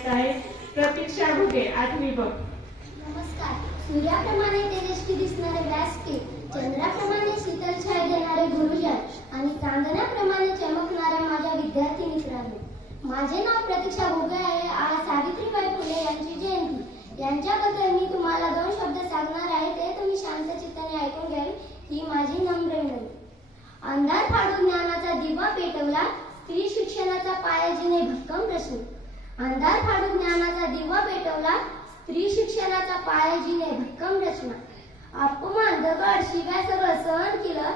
येत आहे प्रतीक्षा घुगे, 8वी ब. नमस्कार. सूर्याप्रमाणे तेजस्वी दिसणारे व्यासपीठ, चंद्राप्रमाणे शीतल छाया देणारे गुरुजन आणि चांदण्याप्रमाणे चमकणाऱ्या माझ्या विद्यार्थी मित्रांनो, माझे नाव प्रतीक्षा घुगे आहे. आज सावित्रीबाई फुले यांची जयंती. यांच्याबद्दल मी तुम्हाला 2 शब्द सांगणार आहे, ते तुम्ही शांत चित्ताने ऐकून घ्यावे ही माझी नम्र विनंती. अंधार फाडून ज्ञानाचा दिवा पेटवला, स्त्री शिक्षणाचा पाया जिने भक्कम रचला. अंधार फाडून ज्ञानाचा दिवा पेटवला, स्त्री शिक्षणाचा पाया जिने भक्कम रचना. अपमान, दगड, शिव्या सगळं सहन केलं.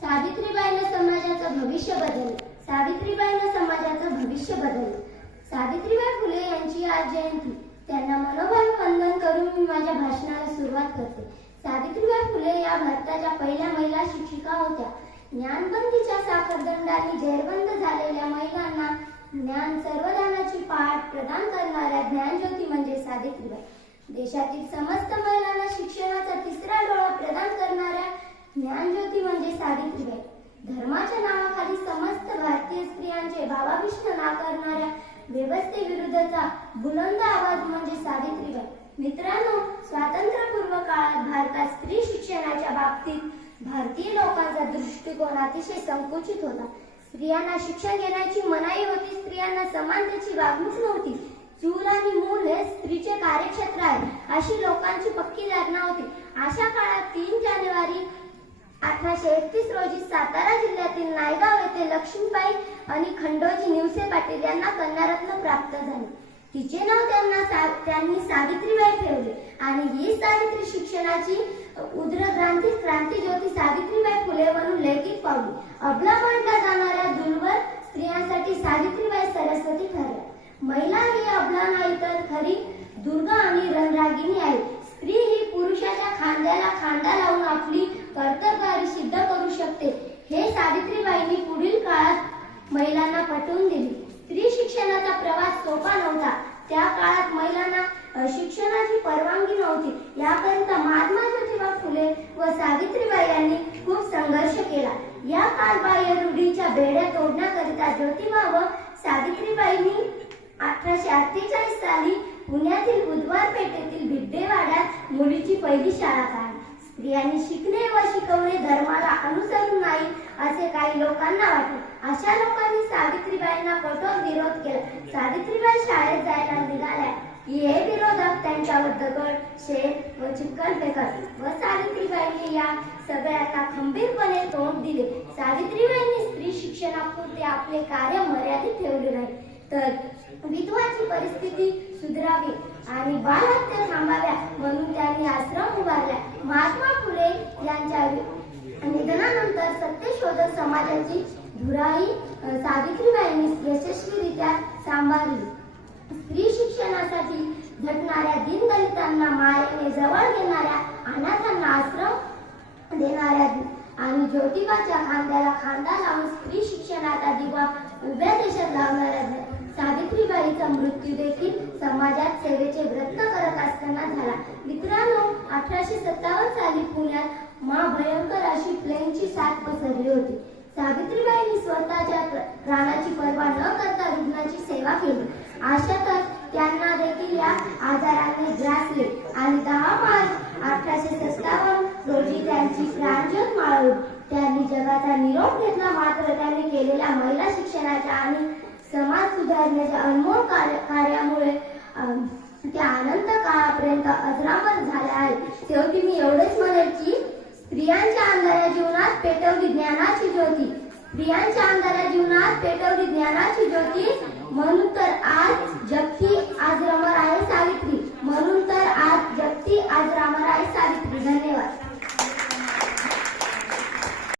सावित्रीबाईंनी समाजाचं भविष्य बदललं. सावित्रीबाईंनी समाजाचं भविष्य बदललं. सावित्रीबाई फुले यांची आज जयंती. त्यांना मनोभावे वंदन करून मी माझ्या भाषणाला सुरुवात करते. सावित्रीबाई फुले या भारताच्या पहिल्या महिला शिक्षिका होत्या. ज्ञानबंदीच्या साखरदंडाने जेरबंद झालेल्या महिलांना ज्ञान सर्वदानाची पाठ प्रदान करणाऱ्या ज्ञानज्योती म्हणजे सावित्रीबाई. देशातील समस्त महिलांना शिक्षणाचा तिसरा डोळा प्रदान करणाऱ्या ज्ञानज्योती म्हणजे सावित्रीबाई. धर्माच्या नावाखाली समस्त भारतीय स्त्रियांचे भावाभिष्ट नाकारणाऱ्या व्यवस्थेविरुद्धचा बुलंद आवाज म्हणजे सावित्रीबाई. मित्रांनो, स्वातंत्र्यपूर्व काळात भारतात स्त्री शिक्षणाच्या बाबतीत भारतीय लोकांचा दृष्टिकोन अतिशय संकुचित होता. स्त्रियांना शिक्षण घेण्याची मनाई होती. स्त्रियांना समानतेची वागणूक नव्हती. चूल आणि मूल हे स्त्रीचे कार्यक्षेत्र आहे अशी लोकांची पक्की धारणा होती. अशा काळात 3 जानेवारी 1831 रोजी सातारा जिल्ह्यातील नायगाव येथे लक्ष्मीबाई आणि खंडोजी निवसे पाटील यांना कन्यारत्न प्राप्त झाले. तिचे नाव त्यांनी सावित्रीबाई ठेवले आणि ही सावित्री शिक्षणाची क्रांती ज्योती सावित्रीबाई फुले म्हणून लौकिक पावली. अबला मानल्या जाणाऱ्या दुर्बल स्त्रियांसाठी सावित्रीबाई सरस्वती ठरल्या. महिला ही अबला नाही तर खरी दुर्गा आणि रणरागिणी आहे. स्त्री ही पुरुषाच्या खांद्याला खांदा लावून आपली कर्तव्य सिद्ध करू शकते हे सावित्रीबाईंनी पुढील काळात महिलांना पटवून दिले. स्त्री शिक्षणाचा प्रवास सोपा नव्हता. त्या काळात महिलांना शिक्षणाची परवानगी नव्हती. याकरिता महात्मा ज्योतिबा फुले व सावित्रीबाई यांनी खूप संघर्ष केला. या कालबाह्य रूढीच्या बेड्या तोडण्याकरिता ज्योतिबा व सावित्रीबाईंनी 1848 साली पुण्यातील बुधवार पेठेतील भिड्डेवाड्यात मुलीची पहिली शाळा काढली. स्त्रियांनी शिकणे व शिकवणे धर्माला अनुसरून नाही असे काही लोकांना वाटले. अशा लोकांनी सावित्रीबाईंना कठोर विरोध केला. सावित्रीबाई शाळेत जायला निघाल्या की हे विरोधक त्यांच्यावर दगड, शेत व चिखल फेकत व सावित्रीबाईंनी या सगळ्यांना खंबीरपणे तोंड दिले. सावित्रीबाईंनी स्त्री शिक्षणापुरते आपले कार्य मर्यादित ठेवले नाही, तर विधवाची परिस्थिती सुधारावी आणि बालहत्या थांबाव्या म्हणून त्यांनी आश्रम उभारला. महात्मा फुले यांच्या निधनानंतर सत्यशोधक समाजाची धुराई सावित्रीबाईंनी यशस्वीरित्या सांभाळली. स्त्री शिक्षणासाठी झटणाऱ्या दीनदलितांना मायेने जवळ घेणाऱ्या, अनाथांना आश्रम देणाऱ्या आणि ज्योतिबाच्या खांद्याला खांदा लावून स्त्री शिक्षणाचा दिवा उभ्या देशात लावणाऱ्या सावित्रीबाईचा मृत्यू देखील समाजात सेवेचे व्रत करत असताना झाला. मित्रांनो, 1857 साली पुण्यात महाभयंकर अशी प्लेगची साथ पसरली होती. सावित्रीबाईंनी स्वतःच्या प्राणाची पर्वा न करता रुग्णाची सेवा केली. अशातच त्यांना देखील या आजाराने ग्रासले आणि 10 मार्च 1857 रोजी त्यांची प्राणज्योत माळवली. त्यांनी जगाचा निरोप घेतला. मात्र त्यांनी केलेल्या महिला शिक्षणाच्या आणि समाज सुधारण्याच्या अनमोल कार्यामुळे त्या अनंत काळापर्यंत अजरामर झाल्या आहेत. शेवटी मी एवढेच म्हणेल की स्त्रियांच्या अंधाऱ्या जीवनात पेटवली ज्ञानाची ज्योती. स्त्रियांच्या अंधाऱ्या जीवनात पेटवली ज्ञानाची ज्योती म्हणून तर आज जगती अजरामर आहे. सावित्री